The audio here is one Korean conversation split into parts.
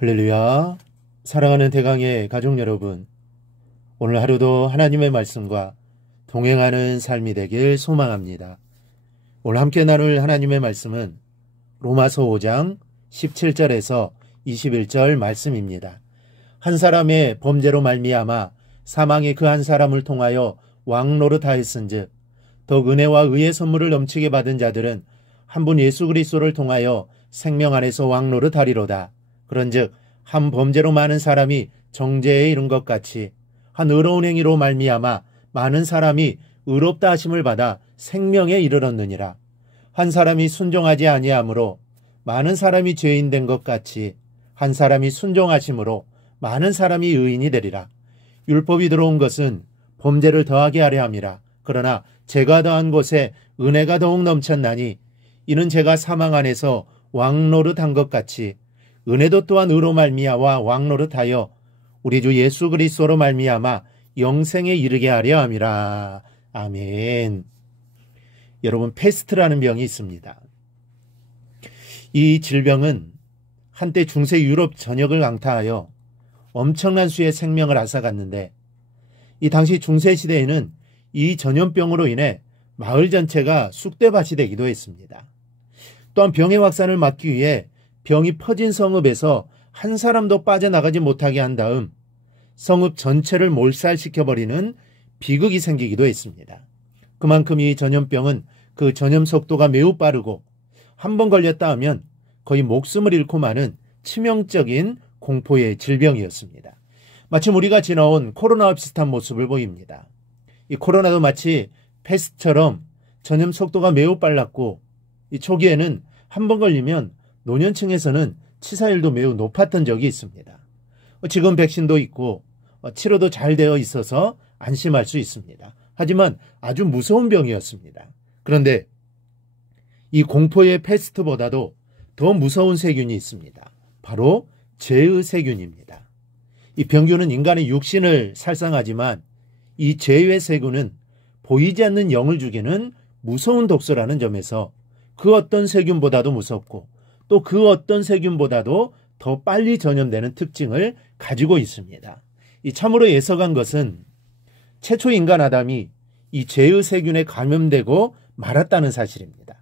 할렐루야. 사랑하는 대강의 가족 여러분, 오늘 하루도 하나님의 말씀과 동행하는 삶이 되길 소망합니다. 오늘 함께 나눌 하나님의 말씀은 로마서 5장 17절에서 21절 말씀입니다. 한 사람의 범죄로 말미암아 사망이 그 한 사람을 통하여 왕노릇하였은즉 더욱 은혜와 의의 선물을 넘치게 받은 자들은 한 분 예수 그리스도를 통하여 생명 안에서 왕노릇하리로다. 그런즉 한 범죄로 많은 사람이 정죄에 이른 것 같이 한 의로운 행위로 말미암아 많은 사람이 의롭다 하심을 받아 생명에 이르렀느니라. 한 사람이 순종하지 아니하므로 많은 사람이 죄인 된 것 같이 한 사람이 순종하심으로 많은 사람이 의인이 되리라. 율법이 들어온 것은 범죄를 더하게 하려 함이라. 그러나 죄가 더한 곳에 은혜가 더욱 넘쳤나니 이는 제가 사망 안에서 왕노릇한 것 같이 은혜도 또한 의로 말미암아 왕노릇하여 우리 주 예수 그리스도로 말미암아 영생에 이르게 하려 함이라. 아멘. 여러분, 패스트라는 병이 있습니다. 이 질병은 한때 중세 유럽 전역을 강타하여 엄청난 수의 생명을 앗아갔는데, 이 당시 중세 시대에는 이 전염병으로 인해 마을 전체가 쑥대밭이 되기도 했습니다. 또한 병의 확산을 막기 위해 병이 퍼진 성읍에서 한 사람도 빠져나가지 못하게 한 다음 성읍 전체를 몰살시켜버리는 비극이 생기기도 했습니다. 그만큼 이 전염병은 그 전염 속도가 매우 빠르고 한 번 걸렸다 하면 거의 목숨을 잃고 마는 치명적인 공포의 질병이었습니다. 마침 우리가 지나온 코로나와 비슷한 모습을 보입니다. 이 코로나도 마치 패스트처럼 전염 속도가 매우 빨랐고, 이 초기에는 한 번 걸리면 노년층에서는 치사율도 매우 높았던 적이 있습니다. 지금 백신도 있고 치료도 잘 되어 있어서 안심할 수 있습니다. 하지만 아주 무서운 병이었습니다. 그런데 이 공포의 패스트보다도 더 무서운 세균이 있습니다. 바로 죄의 세균입니다. 이 병균은 인간의 육신을 살상하지만 이 죄의 세균은 보이지 않는 영을 죽이는 무서운 독소라는 점에서 그 어떤 세균보다도 무섭고 또 그 어떤 세균보다도 더 빨리 전염되는 특징을 가지고 있습니다. 이 참으로 예석한 것은 최초 인간 아담이 이 죄의 세균에 감염되고 말았다는 사실입니다.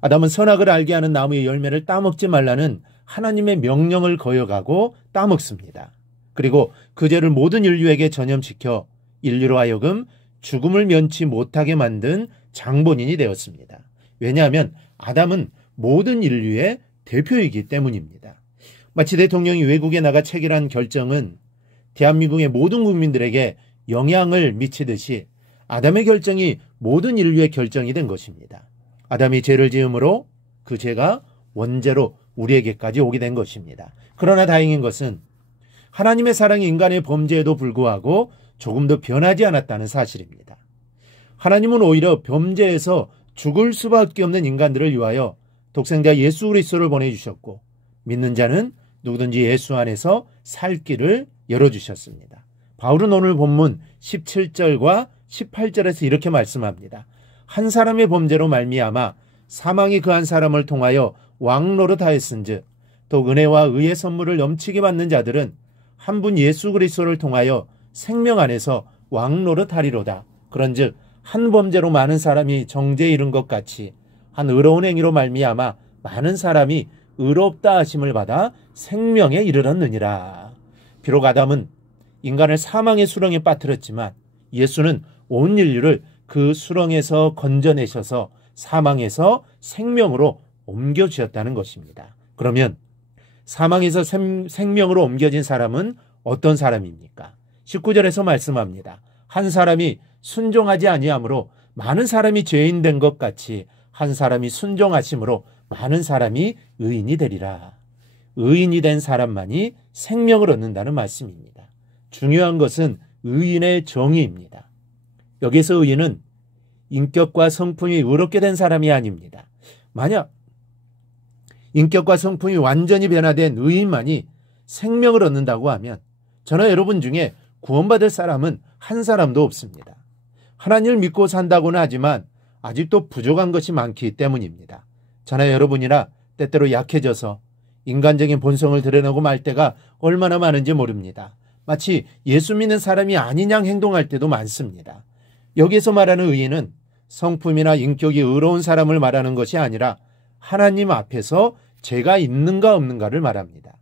아담은 선악을 알게 하는 나무의 열매를 따먹지 말라는 하나님의 명령을 거역하고 따먹습니다. 그리고 그 죄를 모든 인류에게 전염시켜 인류로 하여금 죽음을 면치 못하게 만든 장본인이 되었습니다. 왜냐하면 아담은 모든 인류의 대표이기 때문입니다. 마치 대통령이 외국에 나가 체결한 결정은 대한민국의 모든 국민들에게 영향을 미치듯이 아담의 결정이 모든 인류의 결정이 된 것입니다. 아담이 죄를 지음으로 그 죄가 원죄로 우리에게까지 오게 된 것입니다. 그러나 다행인 것은 하나님의 사랑이 인간의 범죄에도 불구하고 조금도 변하지 않았다는 사실입니다. 하나님은 오히려 범죄에서 죽을 수밖에 없는 인간들을 위하여 독생자 예수 그리스도를 보내주셨고, 믿는 자는 누구든지 예수 안에서 살 길을 열어주셨습니다. 바울은 오늘 본문 17절과 18절에서 이렇게 말씀합니다. 한 사람의 범죄로 말미암아 사망이 그 한 사람을 통하여 왕노릇하였은즉 또 은혜와 의의 선물을 넘치게 받는 자들은 한 분 예수 그리스도를 통하여 생명 안에서 왕노릇하리로다. 그런즉 한 범죄로 많은 사람이 정죄에 이른 것 같이 한 의로운 행위로 말미암아 많은 사람이 의롭다 하심을 받아 생명에 이르렀느니라. 비록 아담은 인간을 사망의 수렁에 빠뜨렸지만 예수는 온 인류를 그 수렁에서 건져내셔서 사망에서 생명으로 옮겨주셨다는 것입니다. 그러면 사망에서 생명으로 옮겨진 사람은 어떤 사람입니까? 19절에서 말씀합니다. 한 사람이 순종하지 아니하므로 많은 사람이 죄인 된 것 같이 한 사람이 순종하심으로 많은 사람이 의인이 되리라. 의인이 된 사람만이 생명을 얻는다는 말씀입니다. 중요한 것은 의인의 정의입니다. 여기서 의인은 인격과 성품이 의롭게 된 사람이 아닙니다. 만약 인격과 성품이 완전히 변화된 의인만이 생명을 얻는다고 하면 저는 여러분 중에 구원받을 사람은 한 사람도 없습니다. 하나님을 믿고 산다고는 하지만 아직도 부족한 것이 많기 때문입니다. 저나 여러분이나 때때로 약해져서 인간적인 본성을 드러내고 말 때가 얼마나 많은지 모릅니다. 마치 예수 믿는 사람이 아닌 양 행동할 때도 많습니다. 여기서 말하는 의인은 성품이나 인격이 의로운 사람을 말하는 것이 아니라 하나님 앞에서 죄가 있는가 없는가를 말합니다.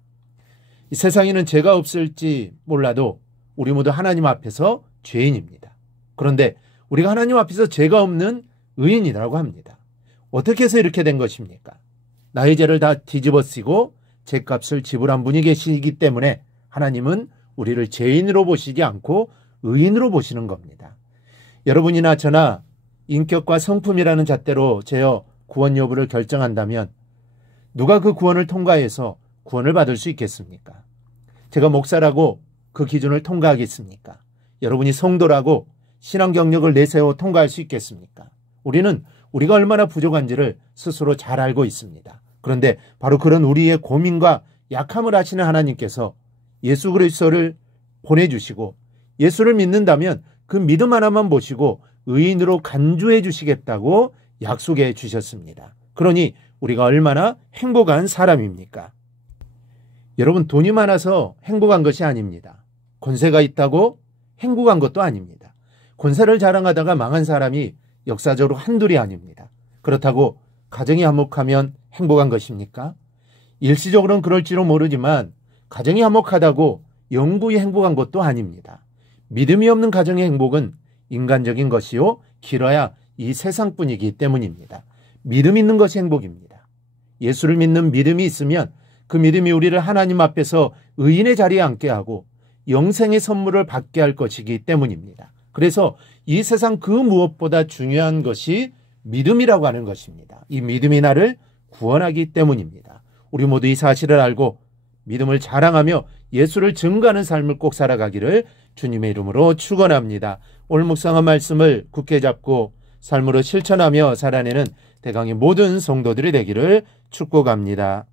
이 세상에는 죄가 없을지 몰라도 우리 모두 하나님 앞에서 죄인입니다. 그런데 우리가 하나님 앞에서 죄가 없는 의인이라고 합니다. 어떻게 해서 이렇게 된 것입니까? 나의 죄를 다 뒤집어 쓰고 죄값을 지불한 분이 계시기 때문에 하나님은 우리를 죄인으로 보시지 않고 의인으로 보시는 겁니다. 여러분이나 저나 인격과 성품이라는 잣대로 제어 구원 여부를 결정한다면 누가 그 구원을 통과해서 구원을 받을 수 있겠습니까? 제가 목사라고 그 기준을 통과하겠습니까? 여러분이 성도라고 신앙 경력을 내세워 통과할 수 있겠습니까? 우리는 우리가 얼마나 부족한지를 스스로 잘 알고 있습니다. 그런데 바로 그런 우리의 고민과 약함을 아시는 하나님께서 예수 그리스도를 보내주시고 예수를 믿는다면 그 믿음 하나만 보시고 의인으로 간주해 주시겠다고 약속해 주셨습니다. 그러니 우리가 얼마나 행복한 사람입니까? 여러분, 돈이 많아서 행복한 것이 아닙니다. 권세가 있다고 행복한 것도 아닙니다. 권세를 자랑하다가 망한 사람이 역사적으로 한둘이 아닙니다. 그렇다고 가정이 화목하면 행복한 것입니까? 일시적으로는 그럴지도 모르지만 가정이 화목하다고 영구히 행복한 것도 아닙니다. 믿음이 없는 가정의 행복은 인간적인 것이요 길어야 이 세상뿐이기 때문입니다. 믿음 있는 것이 행복입니다. 예수를 믿는 믿음이 있으면 그 믿음이 우리를 하나님 앞에서 의인의 자리에 앉게 하고 영생의 선물을 받게 할 것이기 때문입니다. 그래서 이 세상 그 무엇보다 중요한 것이 믿음이라고 하는 것입니다. 이 믿음이 나를 구원하기 때문입니다. 우리 모두 이 사실을 알고 믿음을 자랑하며 예수를 증거하는 삶을 꼭 살아가기를 주님의 이름으로 축원합니다. 오늘 묵상한 말씀을 굳게 잡고 삶으로 실천하며 살아내는 대강의 모든 성도들이 되기를 축복합니다.